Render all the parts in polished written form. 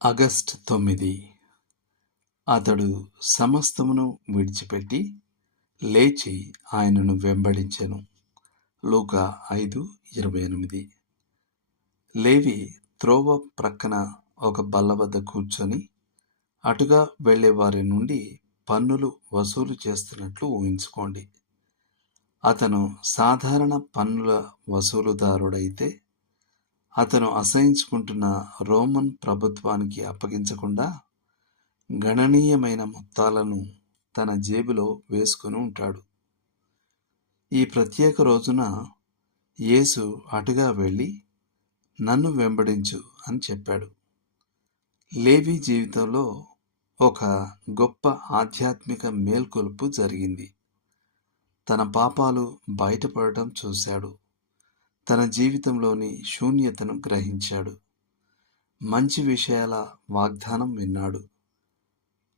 August 9. అతడు సమస్తమును విడిచిపెట్టి లేచి ఆయనను వెంబడించెను. లూకా 5:28. లేవి త్రోవ ప్రక్కన ఒక బల్ల వద్ద కూర్చొని అటుగా వెళ్ళే వారి నుండి పన్నులు వసూలు చేస్తున్నట్లు ఊహించుకోండి. అతను సాధారణ పన్నుల వసూలుదారుడైతే అతను అసహ్యించుకుంటున్న రోమన్ ప్రభుత్వానికి అప్పగించకుండా గణనీయమైన మొత్తాలను తన జేబులో వేసుకుని ఉంటాడు. ఈ ప్రత్యేక రోజున యేసు అటుగా వెళ్ళి నన్ను వెంబడించు అని చెప్పాడు. లేవి జీవితంలో ఒక గొప్ప ఆధ్యాత్మిక మేల్కొలుపు జరిగింది. తన పాపాలు బయటపడటం చూశాడు. తన జీవితంలోని శూన్యతను గ్రహించాడు. మంచి విషయాల వాగ్దానం విన్నాడు.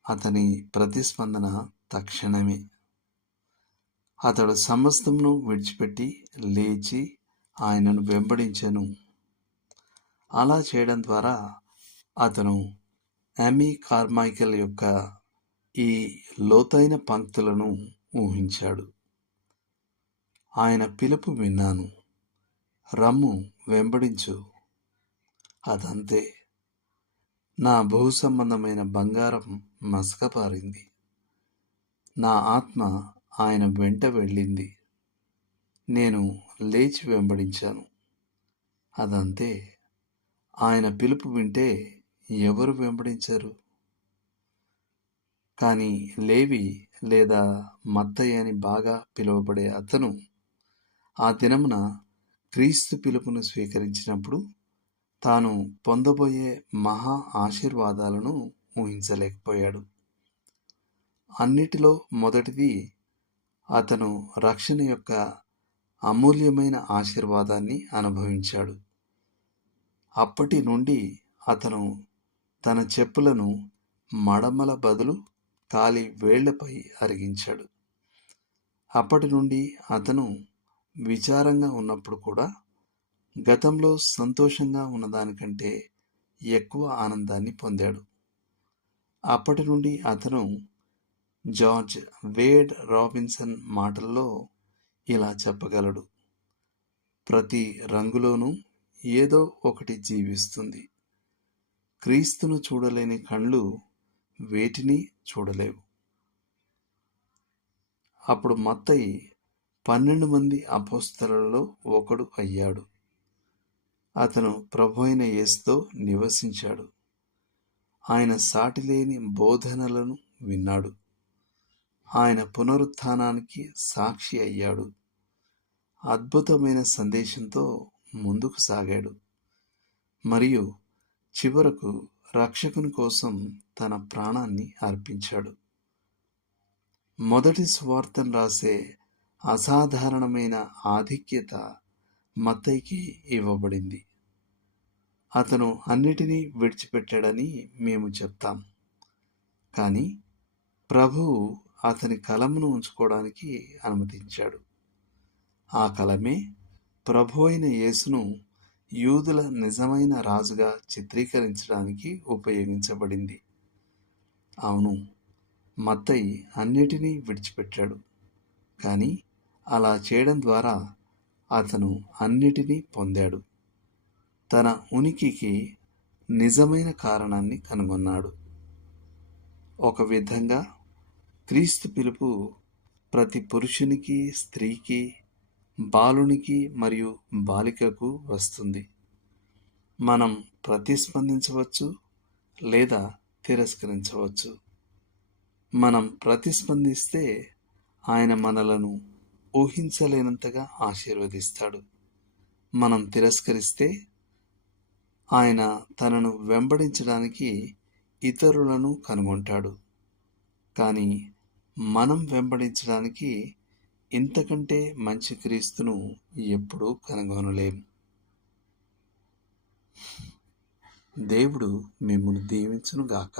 అతని ప్రతిస్పందన తక్షణమే. అతడు సమస్తమును విడిచిపెట్టి లేచి ఆయనను వెంబడించెను. అలా చేయడం ద్వారా అతను యామీ కార్మైకెల్ యొక్క ఈ లోతైన పంక్తులను ఊహించాడు. ఆయన పిలుపు విన్నాను, రమ్ము వెంబడించు. అదంతే. నా భూ సంబంధమైన బంగారం మసకబారింది. నా ఆత్మ ఆయన వెంట వెళ్ళింది. నేను లేచి వెంబడించాను. అదంతే. ఆయన పిలుపు వింటే ఎవరు వెంబడించరు? కానీ లేవి లేదా మత్తయి అని బాగా పిలువబడే అతను ఆ దినమున క్రీస్తు పిలుపును స్వీకరించినప్పుడు తాను పొందబోయే మహా ఆశీర్వాదాలను ఊహించలేకపోయాడు. అన్నిటిలో మొదటిది, అతను రక్షణ యొక్క అమూల్యమైన ఆశీర్వాదాన్ని అనుభవించాడు. అప్పటి నుండి అతను తన చెప్పులను మడమల బదులు కాలి వేళ్లపై అరిగించాడు. అప్పటి నుండి అతను విచారంగా ఉన్నప్పుడు కూడా గతంలో సంతోషంగా ఉన్నదానికంటే ఎక్కువ ఆనందాన్ని పొందాడు. అప్పటి నుండి అతను జార్జ్ వేడ్ రాబిన్సన్ మాటల్లో ఇలా చెప్పగలడు: ప్రతి రంగులోనూ ఏదో ఒకటి జీవిస్తుంది. క్రీస్తును చూడలేని కళ్ళు వేటిని చూడలేవు. అప్పుడు మత్తయి 12 మంది అపోస్తలులలో ఒకడు అయ్యాడు. అతను ప్రభువైన యేసుతో నివసించాడు. ఆయన సాటిలేని బోధనలను విన్నాడు. ఆయన పునరుత్థానానికి సాక్షి అయ్యాడు. అద్భుతమైన సందేశంతో ముందుకు సాగాడు. మరియు చివరకు రక్షకుని కోసం తన ప్రాణాన్ని అర్పించాడు. మొదటి సువార్తను రాసే అసాధారణమైన ఆధిక్యత మత్తయికి ఇవ్వబడింది. అతను అన్నిటినీ విడిచిపెట్టాడని మేము చెప్తాం. కానీ ప్రభువు అతని కలమును ఉంచుకోవడానికి అనుమతించాడు. ఆ కలమే ప్రభువైన యేసును యూదుల నిజమైన రాజుగా చిత్రీకరించడానికి ఉపయోగించబడింది. అవును, మత్తయి అన్నిటినీ విడిచిపెట్టాడు. కానీ అలా చేయడం ద్వారా అతను అన్నిటినీ పొందాడు. తన ఉనికికి నిజమైన కారణాన్ని కనుగొన్నాడు. ఒక విధంగా క్రీస్తు పిలుపు ప్రతి పురుషునికి, స్త్రీకి, బాలునికి మరియు బాలికకు వస్తుంది. మనం ప్రతిస్పందించవచ్చు లేదా తిరస్కరించవచ్చు. మనం ప్రతిస్పందిస్తే ఆయన మనలను ఊహించలేనంతగా ఆశీర్వదిస్తాడు. మనం తిరస్కరిస్తే ఆయన తనను వెంబడించడానికి ఇతరులను కనుగొంటాడు. కానీ మనం వెంబడించడానికి ఇంతకంటే మంచి క్రీస్తును ఎప్పుడూ కనుగొనలేం. దేవుడు మిమ్మును దీవించునుగాక.